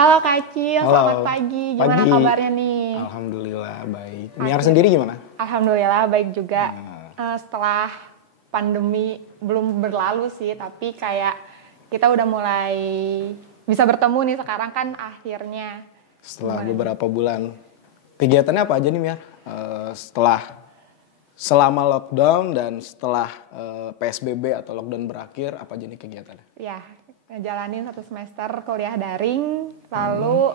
Halo Kak Acil, Halo, selamat pagi. Gimana pagi. kabarnya nih? Alhamdulillah baik. Miar sendiri gimana? Alhamdulillah baik juga. Nah. Setelah pandemi belum berlalu sih, tapi kayak kita udah mulai bisa bertemu nih sekarang kan akhirnya. Setelah Gimana? beberapa bulan. Kegiatannya apa aja nih Miar? Selama lockdown dan setelah PSBB atau lockdown berakhir, apa aja nih kegiatannya? Ya, ngejalanin 1 semester kuliah daring, lalu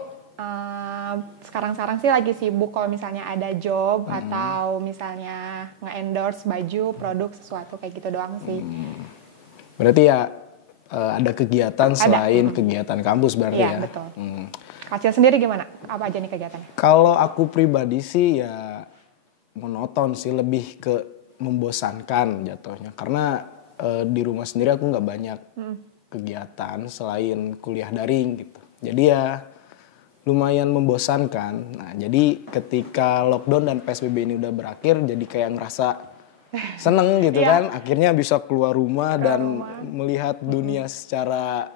sekarang-sekarang sih lagi sibuk kalau misalnya ada job atau misalnya nge-endorse baju, produk, sesuatu kayak gitu doang sih. Berarti ya ada kegiatan selain kegiatan kampus berarti Iya, ya? betul. Kak Acil sendiri gimana? Apa aja nih kegiatannya? Kalau aku pribadi sih ya monoton sih, lebih ke membosankan jatuhnya. Karena di rumah sendiri aku nggak banyak kegiatan selain kuliah daring gitu. Jadi ya lumayan membosankan. Nah jadi ketika lockdown dan PSBB ini udah berakhir, jadi kayak ngerasa seneng gitu kan. Akhirnya bisa keluar rumah dan melihat dunia secara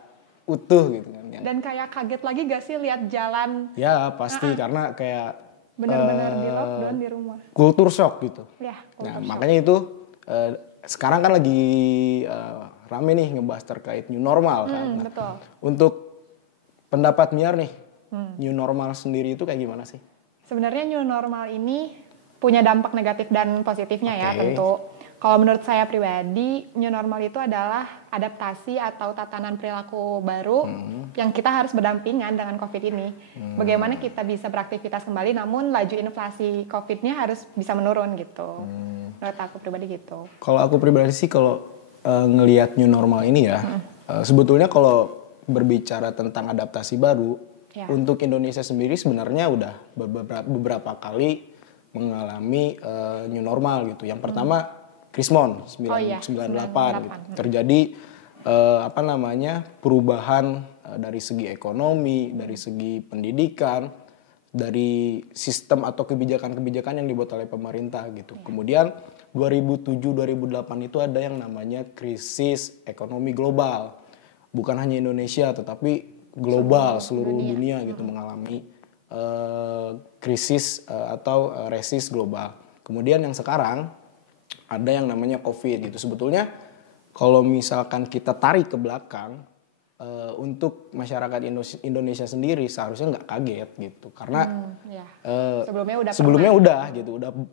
utuh gitu kan. Dan kayak kaget lagi gak sih lihat jalan Ya pasti karena kayak benar-benar di lockdown di rumah. kultur shock gitu. Ya, Nah makanya itu sekarang kan lagi rame nih ngebahas terkait new normal kan. Nah, betul. untuk pendapat Miar nih, new normal sendiri itu kayak gimana sih? Sebenarnya new normal ini punya dampak negatif dan positifnya ya Oke. tentu. Kalau menurut saya pribadi, new normal itu adalah adaptasi atau tatanan perilaku baru yang kita harus berdampingan dengan COVID ini. Bagaimana kita bisa beraktivitas kembali, namun laju inflasi COVID-nya harus bisa menurun gitu. Menurut aku pribadi gitu. Kalau aku pribadi sih kalau ngelihat new normal ini ya, sebetulnya kalau berbicara tentang adaptasi baru, untuk Indonesia sendiri sebenarnya udah beberapa kali mengalami new normal gitu. Yang pertama Krismon 98 gitu. Terjadi perubahan dari segi ekonomi, dari segi pendidikan, dari sistem atau kebijakan-kebijakan yang dibuat oleh pemerintah gitu. Kemudian 2007-2008 itu ada yang namanya krisis ekonomi global. Bukan hanya Indonesia tetapi global, seluruh dunia gitu mengalami krisis atau resis global. Kemudian yang sekarang ada yang namanya COVID gitu. Sebetulnya kalau misalkan kita tarik ke belakang, untuk masyarakat Indonesia sendiri seharusnya nggak kaget gitu. Karena sebelumnya udah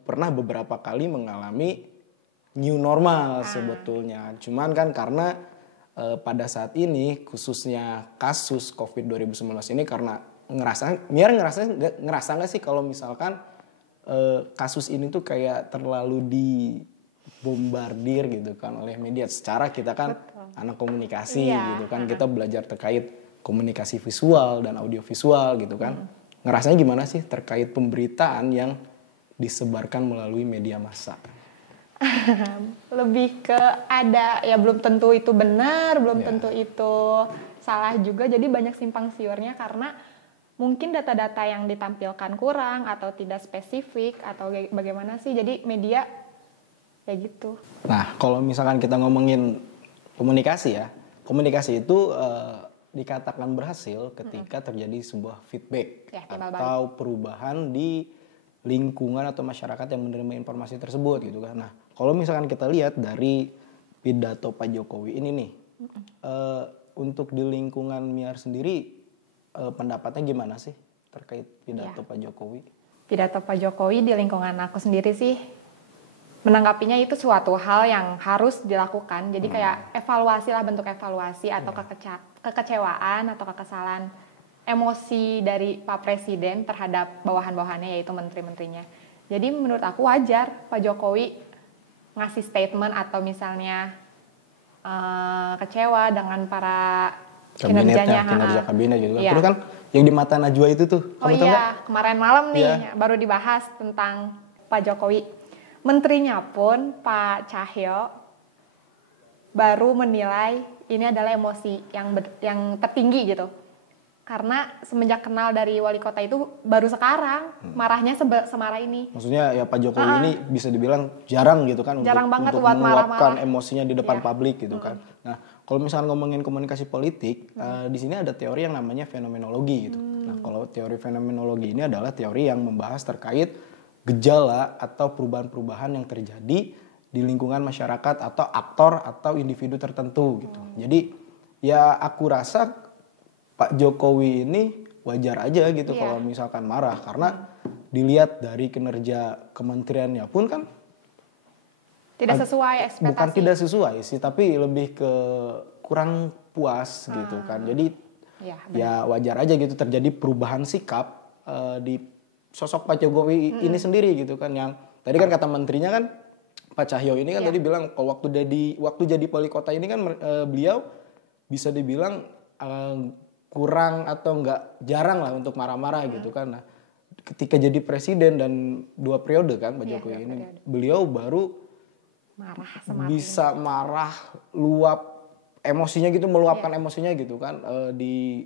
pernah beberapa kali mengalami new normal sebetulnya. Cuman kan karena pada saat ini khususnya kasus COVID 2019 ini karena ngerasa nggak sih kalau misalkan kasus ini tuh kayak terlalu bombardir gitu kan oleh media. Secara kita kan anak komunikasi gitu kan, kita belajar terkait komunikasi visual dan audio visual gitu kan. Ngerasanya gimana sih terkait pemberitaan yang disebarkan melalui media massa? Lebih ke ada ya belum tentu itu benar, belum tentu itu salah juga. Jadi banyak simpang siurnya karena mungkin data-data yang ditampilkan kurang atau tidak spesifik atau bagaimana sih. Jadi media kayak gitu. Nah, kalau misalkan kita ngomongin komunikasi ya, komunikasi itu dikatakan berhasil ketika terjadi sebuah feedback atau perubahan di lingkungan atau masyarakat yang menerima informasi tersebut gitu kan. Nah, kalau misalkan kita lihat dari pidato Pak Jokowi ini nih, untuk di lingkungan Miar sendiri pendapatnya gimana sih terkait pidato Pak Jokowi? Pidato Pak Jokowi di lingkungan aku sendiri sih menanggapinya itu suatu hal yang harus dilakukan. Jadi kayak evaluasi lah, bentuk evaluasi atau kekecewaan atau kekesalan emosi dari Pak Presiden terhadap bawahan-bawahannya yaitu menteri-menterinya. Jadi menurut aku wajar Pak Jokowi ngasih statement atau misalnya kecewa dengan para kinerja kabinet gitu kan. Terus kan yang di mata Najwa itu tuh. Kemarin malam nih baru dibahas tentang Pak Jokowi. Menterinya pun Pak Cahyo baru menilai ini adalah emosi yang tertinggi gitu. Karena semenjak kenal dari wali kota itu baru sekarang marahnya semarah ini. Maksudnya ya Pak Jokowi ini bisa dibilang jarang gitu kan jarang untuk buat meluapkan marah-marah emosinya di depan publik gitu kan. Nah, kalau misalnya ngomongin komunikasi politik, di sini ada teori yang namanya fenomenologi gitu. Nah, kalau teori fenomenologi ini adalah teori yang membahas terkait gejala atau perubahan-perubahan yang terjadi di lingkungan masyarakat atau aktor atau individu tertentu gitu. Jadi ya aku rasa Pak Jokowi ini wajar aja gitu kalau misalkan marah, karena dilihat dari kinerja kementeriannya pun kan Tidak sesuai ekspektasi. bukan tidak sesuai sih, tapi lebih ke kurang puas gitu kan. Jadi ya wajar aja gitu terjadi perubahan sikap di sosok Pak Jokowi ini sendiri gitu kan. Yang tadi kan kata menterinya kan Pak Cahyo ini kan tadi bilang kalau waktu jadi wali kota ini kan beliau bisa dibilang kurang atau enggak jarang lah untuk marah-marah gitu kan. Nah, ketika jadi presiden dan 2 periode kan Pak Jokowi ini, beliau baru bisa marah, luap emosinya gitu, meluapkan emosinya gitu kan di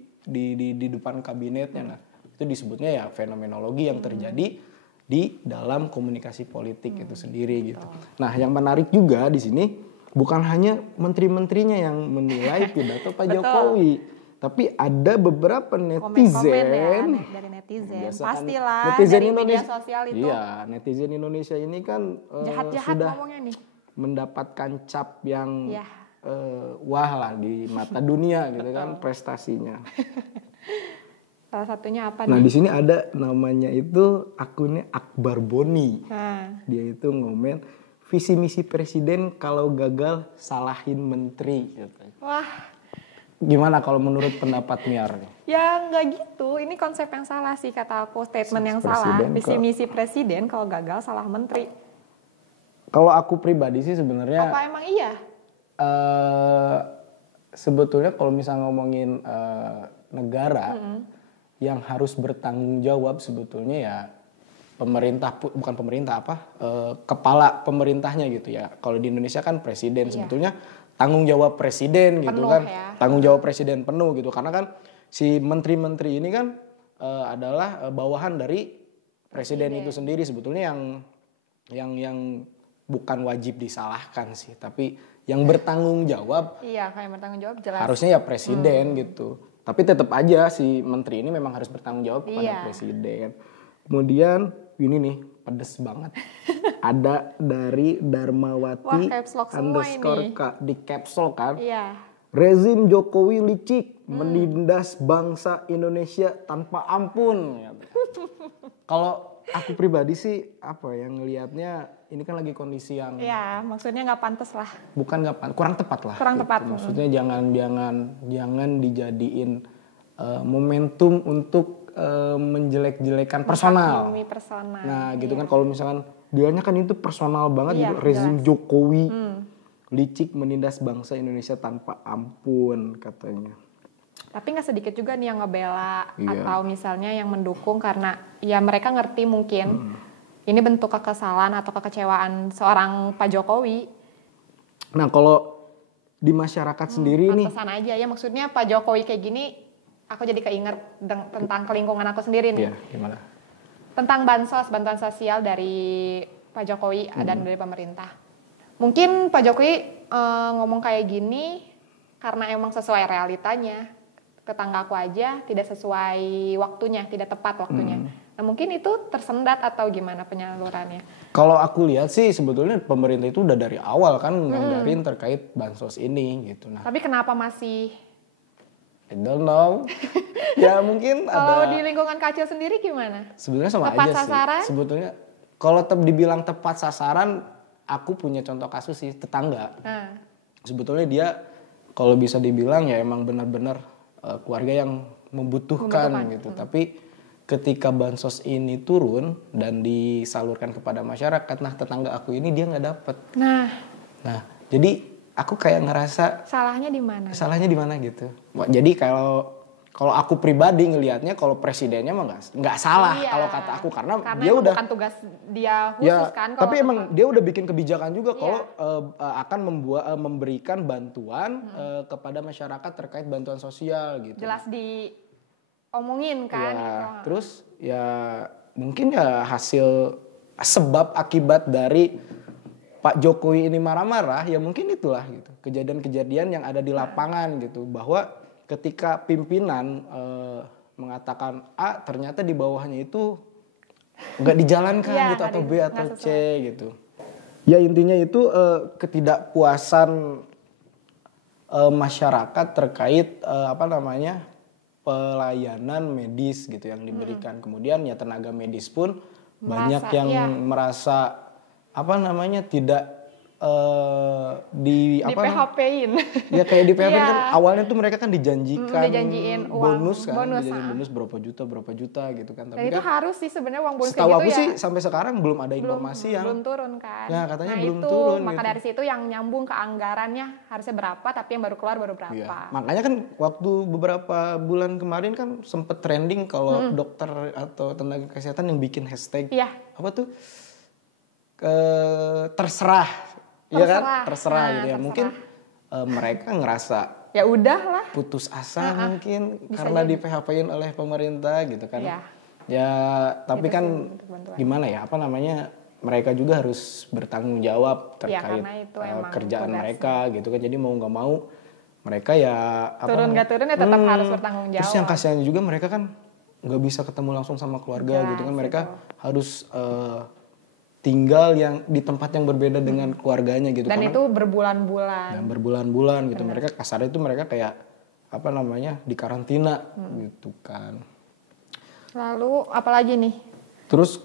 depan kabinetnya. Nah, itu disebutnya ya fenomenologi yang terjadi di dalam komunikasi politik itu sendiri gitu. Nah, yang menarik juga di sini bukan hanya menteri-menterinya yang menilai pidato Pak Jokowi, tapi ada beberapa netizen, komen dari netizen. Pastilah netizen dari Indonesia, media sosial itu. Iya, netizen Indonesia ini kan Jahat-jahat sudah ngomongnya nih. mendapatkan cap yang wah lah di mata dunia gitu kan prestasinya. Salah satunya apa Nah, nih? di sini ada namanya itu akunnya Akbar Boni. Dia itu ngomen visi misi presiden kalau gagal salahin menteri gitu. Wah, Gimana kalau menurut pendapat Miar? ya nggak gitu. Ini konsep yang salah sih kata aku. Statement yang salah. Visi misi presiden kalau gagal salah menteri. Kalau aku pribadi sih sebenarnya Apa emang iya? Sebetulnya kalau misalnya ngomongin negara yang harus bertanggung jawab sebetulnya ya pemerintah, bukan pemerintah kepala pemerintahnya gitu ya. Kalau di Indonesia kan presiden, sebetulnya tanggung jawab presiden gitu Penuh kan. Ya. Tanggung jawab presiden penuh gitu, karena kan si menteri-menteri ini kan adalah bawahan dari presiden itu sendiri. Sebetulnya yang bukan wajib disalahkan sih, tapi yang bertanggung jawab. Iya, kayak bertanggung jawab jelas. Harusnya ya presiden gitu. Tapi tetap aja si menteri ini memang harus bertanggung jawab kepada presiden. Kemudian ini nih pedes banget. Ada dari Darmawati _ di capsule kan. Iya. Rezim Jokowi licik menindas bangsa Indonesia tanpa ampun. Kalau aku pribadi sih yang ngelihatnya ini kan lagi kondisi yang maksudnya nggak pantas lah. Bukan nggak pantas, kurang tepat lah. Kurang tepat. Maksudnya jangan dijadiin momentum untuk menjelek-jelekan personal. Nah, gitu kan kalau misalkan dianya kan itu personal banget gitu, rezim Jokowi licik menindas bangsa Indonesia tanpa ampun katanya. Tapi nggak sedikit juga nih yang ngebela atau misalnya yang mendukung karena ya mereka ngerti mungkin ini bentuk kekesalan atau kekecewaan seorang Pak Jokowi. Nah, kalau di masyarakat sendiri nih. Pantesan aja ya, maksudnya Pak Jokowi kayak gini, aku jadi keinget tentang kelingkungan aku sendiri nih. Iya, gimana? Tentang bantuan sosial dari Pak Jokowi dan dari pemerintah. Mungkin Pak Jokowi ngomong kayak gini karena emang sesuai realitanya. Tetanggaku aja tidak sesuai waktunya, tidak tepat waktunya. Nah, mungkin itu tersendat atau gimana penyalurannya? Kalau aku lihat sih sebetulnya pemerintah itu udah dari awal kan nganggarin terkait bansos ini gitu. Nah, tapi kenapa masih? I don't know. Ya mungkin kalau di lingkungan kecil sendiri gimana? Sebenarnya sama tepat aja sasaran? Sih. Sebetulnya kalau dibilang tepat sasaran, aku punya contoh kasus sih tetangga. Sebetulnya dia kalau bisa dibilang ya emang benar-benar keluarga yang membutuhkan gitu. Tapi ketika bansos ini turun dan disalurkan kepada masyarakat, nah tetangga aku ini dia nggak dapet. Nah, jadi aku kayak ngerasa salahnya di mana? Salahnya di mana gitu. Jadi kalau aku pribadi ngelihatnya kalau presidennya mah nggak salah kalau kata aku karena dia udah bukan tugas dia khusus kan. Tapi emang dia udah bikin kebijakan juga kalau akan memberikan bantuan kepada masyarakat terkait bantuan sosial gitu. Jelas diomongin kan. Terus ya mungkin ya hasil sebab akibat dari Pak Jokowi ini marah-marah, ya mungkin itulah gitu. Kejadian-kejadian yang ada di lapangan gitu, bahwa ketika pimpinan mengatakan A, ternyata di bawahnya itu nggak dijalankan Iya, gitu, atau B atau C gitu. Ya intinya itu ketidakpuasan masyarakat terkait pelayanan medis gitu yang diberikan. Kemudian ya tenaga medis pun banyak yang merasa tidak di PHP-in. Ya kayak di PHP kan awalnya tuh mereka kan dijanjikan bonus berapa juta gitu kan. Tapi dan itu harus sih sebenarnya uang bonus setahu kayak aku gitu sih sampai sekarang belum ada informasi yang belum turun kan. Ya katanya belum itu, turun. Maka gitu. dari situ yang nyambung ke anggarannya harusnya berapa, tapi yang baru keluar baru berapa. Ya, makanya kan waktu beberapa bulan kemarin kan sempet trending kalau dokter atau tenaga kesehatan yang bikin hashtag terserah. Iya kan? Terserah gitu ya. Mungkin mereka ngerasa ya udahlah putus asa mungkin karena di PHP-in oleh pemerintah gitu kan. Iya. Ya, tapi gitu kan gimana ya? Mereka juga harus bertanggung jawab terkait kerjaan mereka gitu kan. Jadi mau nggak mau mereka ya turun nggak turun ya tetap harus bertanggung jawab. Terus yang kasihan juga mereka kan nggak bisa ketemu langsung sama keluarga gitu kan. Mereka harus tinggal yang di tempat yang berbeda dengan keluarganya gitu. Dan itu berbulan-bulan. Dan berbulan-bulan gitu. Benar. Mereka kasarnya itu mereka kayak di karantina gitu kan. Lalu apalagi nih? Terus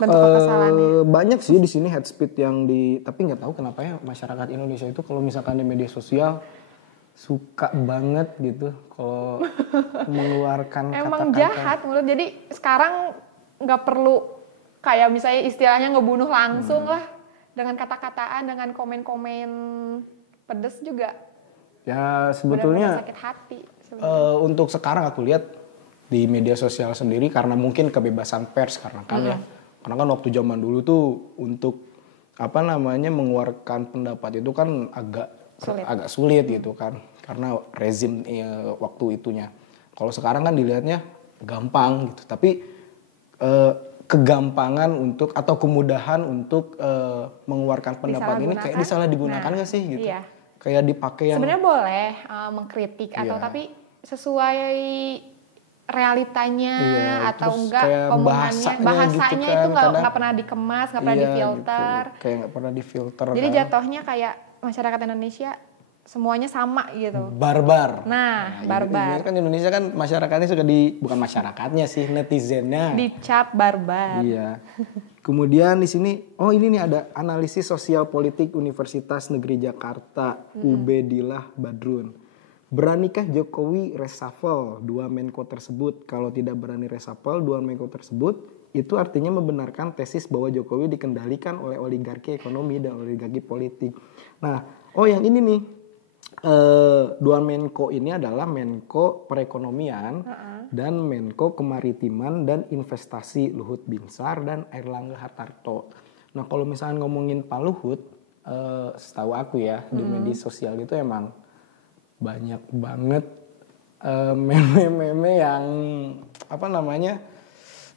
banyak sih di sini head speech yang tapi nggak tahu kenapa ya masyarakat Indonesia itu kalau misalkan di media sosial suka banget gitu kalau mengeluarkan kata-kata. Emang jahat menurut. Jadi sekarang nggak perlu kayak misalnya istilahnya ngebunuh langsung lah dengan kata-kataan, dengan komen-komen pedes juga. Ya sebetulnya sakit hati. Untuk sekarang aku lihat di media sosial sendiri karena mungkin kebebasan pers karena kan waktu zaman dulu tuh untuk mengeluarkan pendapat itu kan agak sulit gitu kan karena rezim waktu itunya. Kalau sekarang kan dilihatnya gampang gitu, tapi kegampangan untuk atau kemudahan untuk mengeluarkan pendapat ini kayak disalahgunakan nggak sih gitu? Iya. Kayak dipakai yang sebenarnya boleh mengkritik atau tapi sesuai realitanya atau enggak bahasanya gitu kan, itu nggak pernah dikemas, nggak pernah difilter. Gitu. Kayak nggak pernah difilter. Jadi jatuhnya kayak masyarakat Indonesia semuanya sama gitu. Barbar. Nah barbar. Kan Indonesia kan masyarakatnya suka bukan masyarakatnya sih, netizennya. Dicap barbar. Iya. Kemudian di sini, ini nih ada analisis sosial politik Universitas Negeri Jakarta, Ubedillah Badrun. Beranikah Jokowi reshuffle dua Menko tersebut? Kalau tidak berani reshuffle dua Menko tersebut, itu artinya membenarkan tesis bahwa Jokowi dikendalikan oleh oligarki ekonomi dan oligarki politik. Nah, yang ini nih. Dua Menko ini adalah Menko Perekonomian dan Menko Kemaritiman dan Investasi Luhut Binsar dan Airlangga Hartarto. Nah kalau misalnya ngomongin Pak Luhut, setahu aku ya di media sosial gitu emang banyak banget meme-meme yang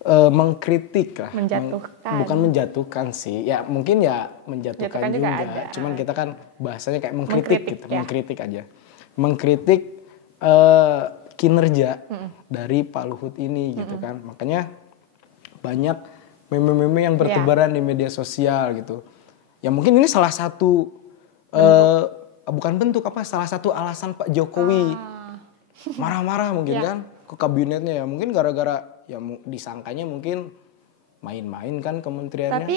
mengkritik lah. Menjatuhkan. Bukan menjatuhkan sih. Ya mungkin ya menjatuhkan juga. Cuman kita kan bahasanya kayak mengkritik gitu. Ya. Mengkritik aja. Mengkritik kinerja dari Pak Luhut ini gitu kan. Makanya banyak meme-meme yang bertebaran di media sosial gitu. Ya mungkin ini salah satu salah satu alasan Pak Jokowi marah-marah mungkin kan ke kabinetnya ya. Mungkin gara-gara ya disangkanya mungkin main-main kan kementeriannya. Tapi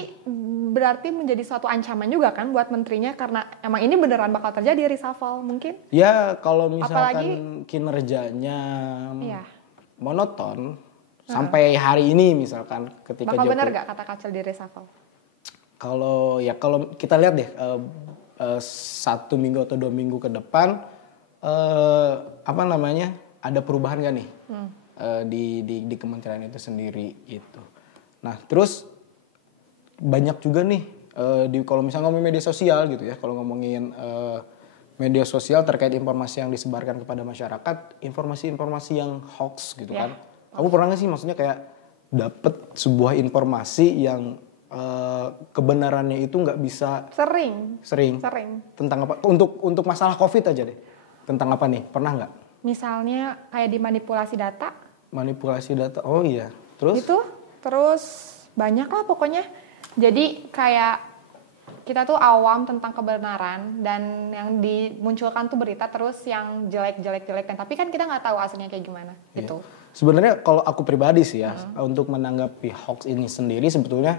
berarti menjadi suatu ancaman juga kan buat menterinya karena emang ini beneran bakal terjadi reshuffle mungkin. Ya kalau misalkan kinerjanya monoton sampai hari ini misalkan ketika bakal benar gak kata Kacil di reshuffle? Kalau kita lihat deh 1 minggu atau 2 minggu ke depan ada perubahan gak nih? Di kementerian itu sendiri gitu. Nah terus banyak juga nih kalau misalnya ngomongin media sosial gitu ya, kalau ngomongin media sosial terkait informasi yang disebarkan kepada masyarakat, informasi-informasi yang hoax gitu kan. Kamu pernah nggak sih maksudnya kayak dapet sebuah informasi yang kebenarannya itu nggak bisa Sering. sering. Tentang apa? Untuk masalah COVID aja deh. Tentang apa nih? Pernah nggak? Misalnya kayak dimanipulasi data. Manipulasi data. Oh iya. Terus? Gitu. Terus banyak lah pokoknya. Jadi kayak kita tuh awam tentang kebenaran dan yang dimunculkan tuh berita terus yang jelek kan. Tapi kan kita nggak tahu aslinya kayak gimana gitu. Sebenarnya kalau aku pribadi sih ya, untuk menanggapi hoax ini sendiri sebetulnya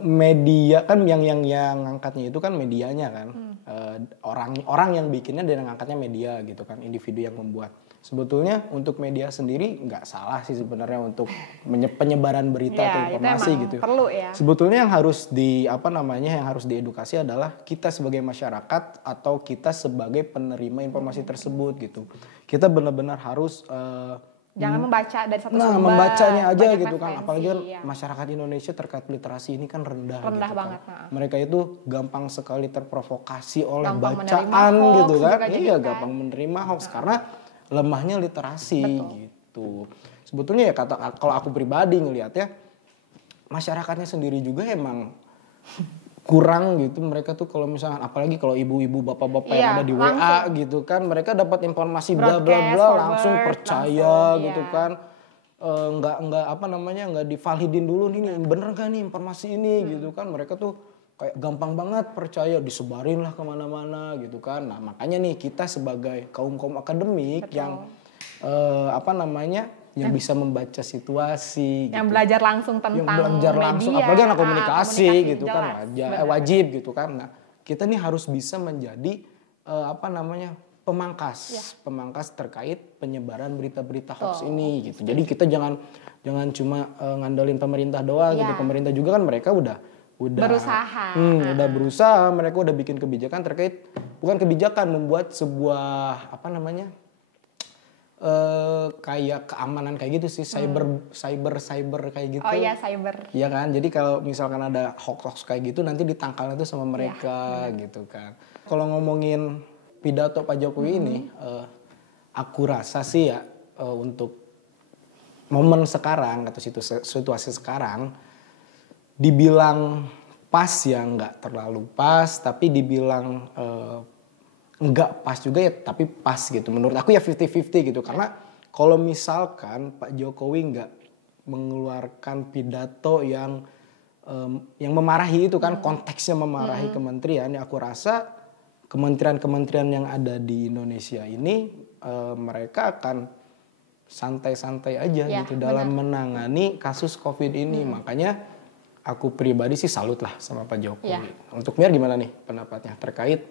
media kan yang ngangkatnya itu kan medianya kan. Orang yang bikinnya dan ngangkatnya media gitu kan, individu yang membuat. Sebetulnya untuk media sendiri nggak salah sih sebenarnya untuk penyebaran berita atau informasi gitu. Perlu ya. Sebetulnya yang harus yang harus diedukasi adalah kita sebagai masyarakat atau kita sebagai penerima informasi tersebut gitu. Kita benar-benar harus jangan membaca dari satu sumber. Membacanya aja gitu referensi, kan. Apalagi kan masyarakat Indonesia terkait literasi ini kan rendah gitu banget. Kan. Mereka itu gampang sekali terprovokasi oleh gampang bacaan gitu kan. Iya, kan. gampang menerima hoax karena lemahnya literasi gitu. Sebetulnya ya kalau aku pribadi ngelihatnya masyarakatnya sendiri juga emang kurang gitu. Mereka tuh kalau misalnya apalagi kalau ibu-ibu bapak-bapak yang ada di WA gitu kan, mereka dapat informasi bla bla bla langsung percaya gitu kan. Nggak divalidin dulu nih bener gak nih informasi ini gitu kan. Mereka tuh kayak gampang banget percaya, disebarin lah kemana-mana gitu kan. Nah makanya nih kita sebagai kaum akademik yang yang bisa membaca situasi, yang gitu. Belajar langsung tentang media, apalagi anak komunikasi gitu kan, wajib gitu kan. Nah kita nih harus bisa menjadi pemangkas terkait penyebaran berita-berita hoax ini gitu. Jadi kita jangan cuma ngandelin pemerintah doang gitu. Pemerintah juga kan mereka udah berusaha, mereka udah bikin kebijakan membuat sebuah kayak keamanan kayak gitu sih, cyber kayak gitu. Oh iya, cyber. Iya kan, jadi kalau misalkan ada hoax kayak gitu nanti ditangkal itu sama mereka gitu kan. Kalau ngomongin pidato Pak Jokowi ini, aku rasa sih ya untuk momen sekarang atau situasi sekarang, dibilang pas ya nggak terlalu pas, tapi dibilang nggak pas juga ya tapi pas gitu. Menurut aku ya 50-50 gitu. Karena kalau misalkan Pak Jokowi nggak mengeluarkan pidato yang memarahi itu kan, konteksnya memarahi kementerian, ya aku rasa kementerian-kementerian yang ada di Indonesia ini mereka akan santai-santai aja gitu dalam menangani kasus COVID ini. Makanya aku pribadi sih salut lah sama Pak Jokowi. Untuk Miar gimana nih pendapatnya terkait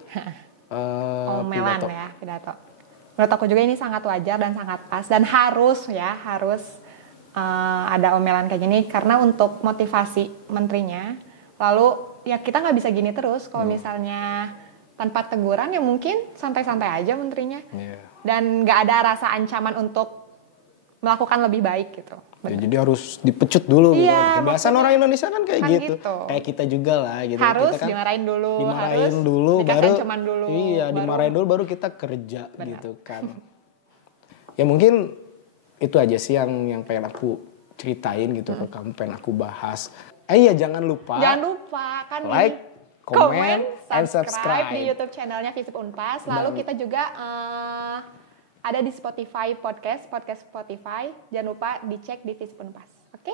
omelan pidato? Menurut aku juga ini sangat wajar dan sangat pas dan harus ada omelan kayak gini karena untuk motivasi menterinya. Lalu ya kita nggak bisa gini terus kalau misalnya tanpa teguran ya mungkin santai-santai aja menterinya dan nggak ada rasa ancaman untuk melakukan lebih baik gitu. Ya, jadi harus dipecut dulu gitu. Kebiasaan orang Indonesia kan kayak gitu. Kayak kita juga lah gitu. Harus kita kan dimarahin dulu baru ancaman dulu. Iya, dimarahin dulu baru kita kerja gitu kan. Ya mungkin itu aja sih yang pengen aku ceritain gitu ke kamu, pengen aku bahas. Iya, jangan lupa kan like, comment, and subscribe di YouTube channelnya FISIP Unpas. Lalu kita juga ada di Spotify podcast Spotify. Jangan lupa dicek di FISIP Unpas. Oke?